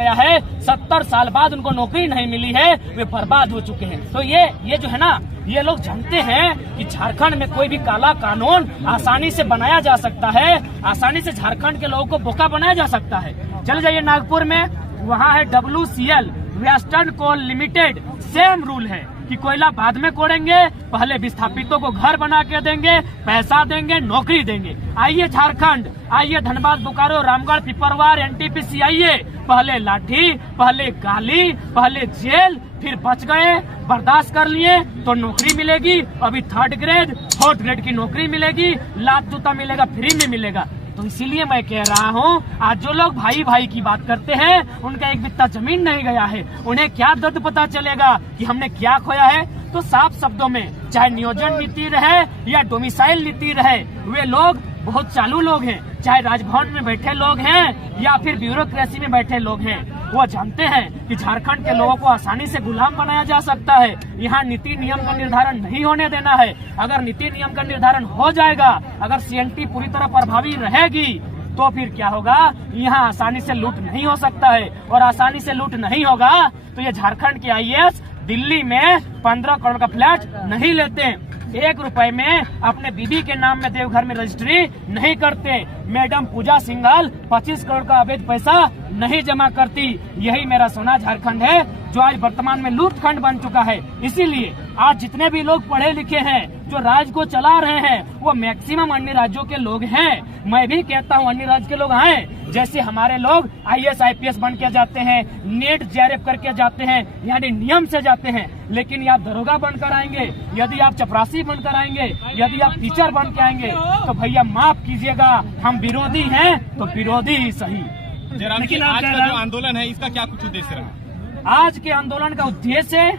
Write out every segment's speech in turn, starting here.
गया है, 70 साल बाद उनको नौकरी नहीं मिली है, वे बर्बाद हो चुके हैं। तो ये जो है ना, ये लोग जानते हैं कि झारखंड में कोई भी काला कानून आसानी से बनाया जा सकता है, आसानी से झारखंड के लोगों को बोका बनाया जा सकता है। चले जाइए नागपुर में, वहाँ है WCL वेस्टर्न कोल लिमिटेड, सेम रूल है कि कोयला बाद में कोड़ेंगे, पहले विस्थापितों को घर बना के देंगे, पैसा देंगे, नौकरी देंगे। आइए झारखंड, आइए धनबाद, बोकारो, रामगढ़, पिपरवार, NTPC आइए, पहले लाठी, पहले गाली, पहले जेल, फिर बच गए, बर्दाश्त कर लिए तो नौकरी मिलेगी। अभी 3rd ग्रेड 4th ग्रेड की नौकरी मिलेगी, लात जूता मिलेगा, फ्री में मिलेगा। तो इसीलिए मैं कह रहा हूँ, आज जो लोग भाई भाई की बात करते हैं, उनका एक बित्ता जमीन नहीं गया है, उन्हें क्या दर्द पता चलेगा कि हमने क्या खोया है। तो साफ शब्दों में, चाहे नियोजन नीति रहे या डोमिसाइल नीति रहे, वे लोग बहुत चालू लोग हैं, चाहे राजभवन में बैठे लोग हैं या फिर ब्यूरोक्रेसी में बैठे लोग हैं, वो जानते हैं कि झारखंड के लोगों को आसानी से गुलाम बनाया जा सकता है। यहाँ नीति नियम का निर्धारण नहीं होने देना है। अगर नीति नियम का निर्धारण हो जाएगा, अगर CNT पूरी तरह प्रभावी रहेगी, तो फिर क्या होगा, यहाँ आसानी से लूट नहीं हो सकता है। और आसानी से लूट नहीं होगा तो ये झारखंड के IAS दिल्ली में 15 करोड़ का फ्लैट नहीं लेते, 1 रुपए में अपने बीबी के नाम में देवघर में रजिस्ट्री नहीं करते, मैडम पूजा सिंघल 25 करोड़ का अवैध पैसा नहीं जमा करती। यही मेरा सोना झारखंड है, जो आज वर्तमान में लूटखंड बन चुका है। इसीलिए आज जितने भी लोग पढ़े लिखे हैं, जो राज्य को चला रहे हैं, वो मैक्सिमम अन्य राज्यों के लोग हैं। मैं भी कहता हूँ अन्य राज्य के लोग आए, जैसे हमारे लोग IAS IPS बन के जाते हैं, नेट JRF करके जाते हैं, यानी नियम से जाते हैं। लेकिन आप दरोगा बनकर आएंगे, यदि आप चपरासी बनकर आएंगे, यदि आप टीचर बन के आएंगे, तो भैया माफ कीजिएगा, हम विरोधी हैं तो विरोधी ही सही। लेकिन आज का जो आंदोलन है, इसका क्या कुछ उद्देश्य रहा? आज के आंदोलन का उद्देश्य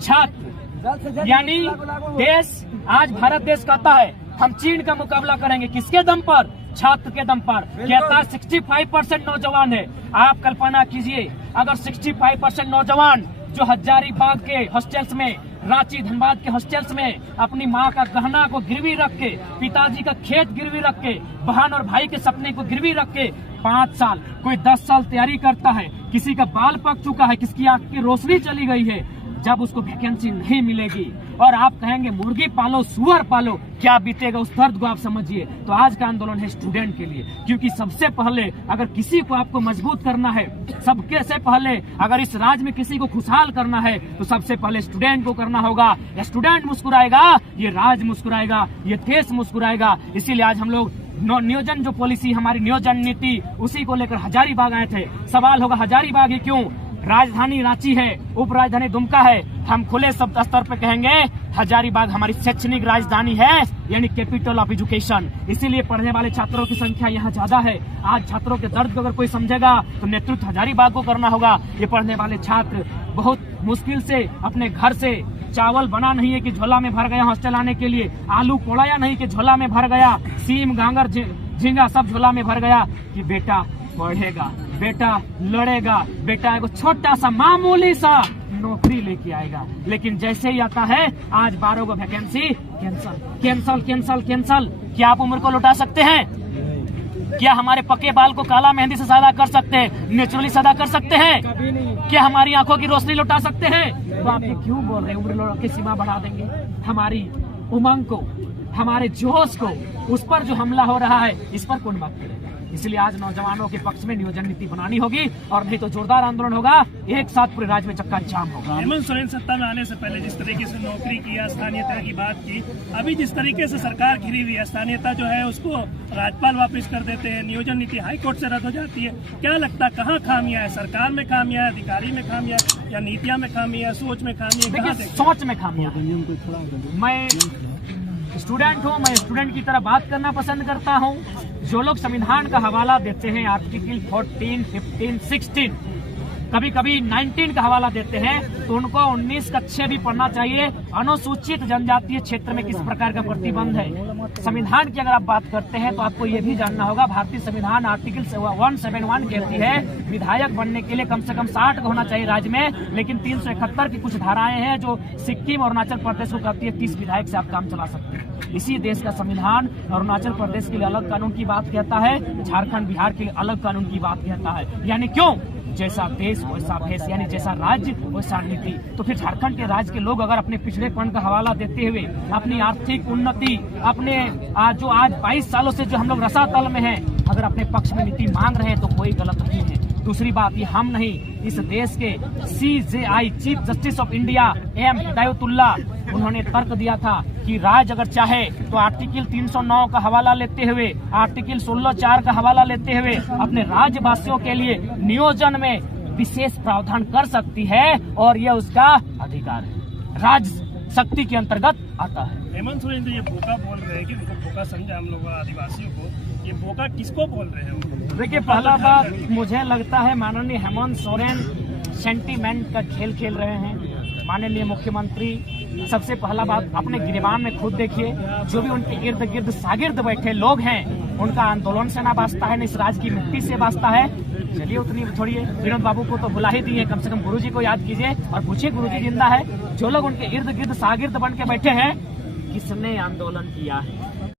छात्र, यानी देश, आज भारत देश कहता है हम चीन का मुकाबला करेंगे, किसके दम पर? छात्र के दम पर। कहता है 65% नौजवान है। आप कल्पना कीजिए, अगर 65% नौजवान जो हजारीबाग के हॉस्टल्स में, रांची धनबाद के हॉस्टल्स में अपनी माँ का गहना को गिरवी रख के, पिताजी का खेत गिरवी रख के, बहन और भाई के सपने को गिरवी रख के 5 साल, कोई 10 साल तैयारी करता है, किसी का बाल पक चुका है, किसकी आंख की रोशनी चली गई है, जब उसको वैकेंसी नहीं मिलेगी और आप कहेंगे मुर्गी पालो, सुअर पालो, क्या बीतेगा उस दर्द को आप समझिए। तो आज का आंदोलन है स्टूडेंट के लिए, क्योंकि सबसे पहले अगर किसी को आपको मजबूत करना है, सबके से पहले अगर इस राज्य में किसी को खुशहाल करना है, तो सबसे पहले स्टूडेंट को करना होगा। स्टूडेंट मुस्कुराएगा, ये राज्य मुस्कुराएगा, ये देश मुस्कुराएगा। इसीलिए आज हम लोग नियोजन जो पॉलिसी, हमारी नियोजन नीति, उसी को लेकर हजारीबाग आए थे। सवाल होगा हजारीबाग ही क्यों? राजधानी रांची है, उप राजधानी दुमका है। हम खुले शब्द स्तर पर कहेंगे हजारीबाग हमारी शैक्षणिक राजधानी है, यानी कैपिटल ऑफ एजुकेशन। इसीलिए पढ़ने वाले छात्रों की संख्या यहाँ ज्यादा है। आज छात्रों के दर्द को अगर कोई समझेगा तो नेतृत्व हजारीबाग को करना होगा। ये पढ़ने वाले छात्र बहुत मुश्किल से अपने घर से चावल बना नहीं है कि झोला में भर गया हॉस्टल आने के लिए, आलू कोड़ाया नहीं कि झोला में भर गया, सीम गांगर झींगा सब झोला में भर गया कि बेटा पढ़ेगा, बेटा लड़ेगा, बेटा एगो छोटा सा मामूली सा नौकरी लेके आएगा। लेकिन जैसे ही आता है आज 12 को vacancy cancel cancel cancel cancel. क्या आप उम्र को लौटा सकते हैं? क्या हमारे पक्के बाल को काला मेहंदी से सादा कर सकते हैं, नेचुरली सादा कर सकते हैं? क्या हमारी आंखों की रोशनी लौटा सकते हैं? तो आप ये क्यों बोल रहे हैं उम्र की सीमा बढ़ा देंगे? हमारी उमंग को, हमारे जोश को, उस पर जो हमला हो रहा है, इस पर कौन बात करेगा? इसलिए आज नौजवानों के पक्ष में नियोजन नीति बनानी होगी, और नहीं तो जोरदार आंदोलन होगा, एक साथ पूरे राज्य में चक्का जाम होगा। हेमंत सोरेन सत्ता में आने से पहले जिस तरीके से नौकरी किया, स्थानीयता की बात की, अभी जिस तरीके से सरकार घिरी हुई है, स्थानीयता जो है उसको राज्यपाल वापस कर देते हैं, नियोजन नीति हाईकोर्ट से रद्द हो जाती है। क्या लगता है कहाँ खामियां है? सरकार में खामियां है, अधिकारी में खामियां है, या नीतियां में खामियां है, सोच में खामियां? देखिए सोच में खामियां। मैं स्टूडेंट हूँ, मैं स्टूडेंट की तरह बात करना पसंद करता हूँ। जो लोग संविधान का हवाला देते हैं, आर्टिकल 14, 15, 16, कभी कभी 19 का हवाला देते हैं, तो उनको 19 कक्षा भी पढ़ना चाहिए। अनुसूचित जनजातीय क्षेत्र में किस प्रकार का प्रतिबंध है। संविधान की अगर आप बात करते हैं तो आपको ये भी जानना होगा, भारतीय संविधान आर्टिकल 171 कहती है विधायक बनने के लिए कम से कम 60 का होना चाहिए राज्य में, लेकिन 371 की कुछ धाराएं हैं जो सिक्किम और अरुणाचल प्रदेश को कहती है 30 विधायक से आप काम चला सकते हैं। इसी देश का संविधान अरुणाचल प्रदेश के लिए अलग कानून की बात कहता है, झारखंड बिहार के लिए अलग कानून की बात कहता है। यानी क्यों? जैसा देश वैसा भेष, यानी जैसा राज्य वैसा नीति। तो फिर झारखंड के राज्य के लोग अगर अपने पिछड़ेपन का हवाला देते हुए अपनी आर्थिक उन्नति, अपने जो आज 22 सालों से जो हम लोग रसातल में हैं, अगर अपने पक्ष में नीति मांग रहे हैं तो कोई गलत नहीं है। दूसरी बात, ये हम नहीं, इस देश के CJI chief justice of India M Hidayatullah, उन्होंने तर्क दिया था कि राज्य अगर चाहे तो आर्टिकल 309 का हवाला लेते हुए, आर्टिकल 16(4) का हवाला लेते हुए अपने राज्यवासियों के लिए नियोजन में विशेष प्रावधान कर सकती है और यह उसका अधिकार है, राज्य शक्ति के अंतर्गत आता है। हेमंत सोरेन ये बोका बोल रहे हैं कि उनको बोका समझा हम लोग आदिवासियों को, ये बोका किसको बोल रहे हैं? देखिए, पहला बात मुझे लगता है माननीय हेमंत सोरेन सेंटीमेंट का खेल खेल रहे हैं। माननीय मुख्यमंत्री, सबसे पहला बात अपने गिरबान में खुद देखिए, जो भी उनके इर्द गिर्द शागिर्द बैठे लोग हैं, उनका आंदोलन से ना वास्ता है, न इस राज्य की मिट्टी से वास्ता है। चलिए उतनी छोड़िए, विनोद बाबू को तो बुला ही दिए, कम से कम गुरुजी को याद कीजिए और पूछिए गुरुजी जिंदा है। जो लोग उनके इर्द गिर्द शागिर्द बन के बैठे हैं, किसने आंदोलन किया है?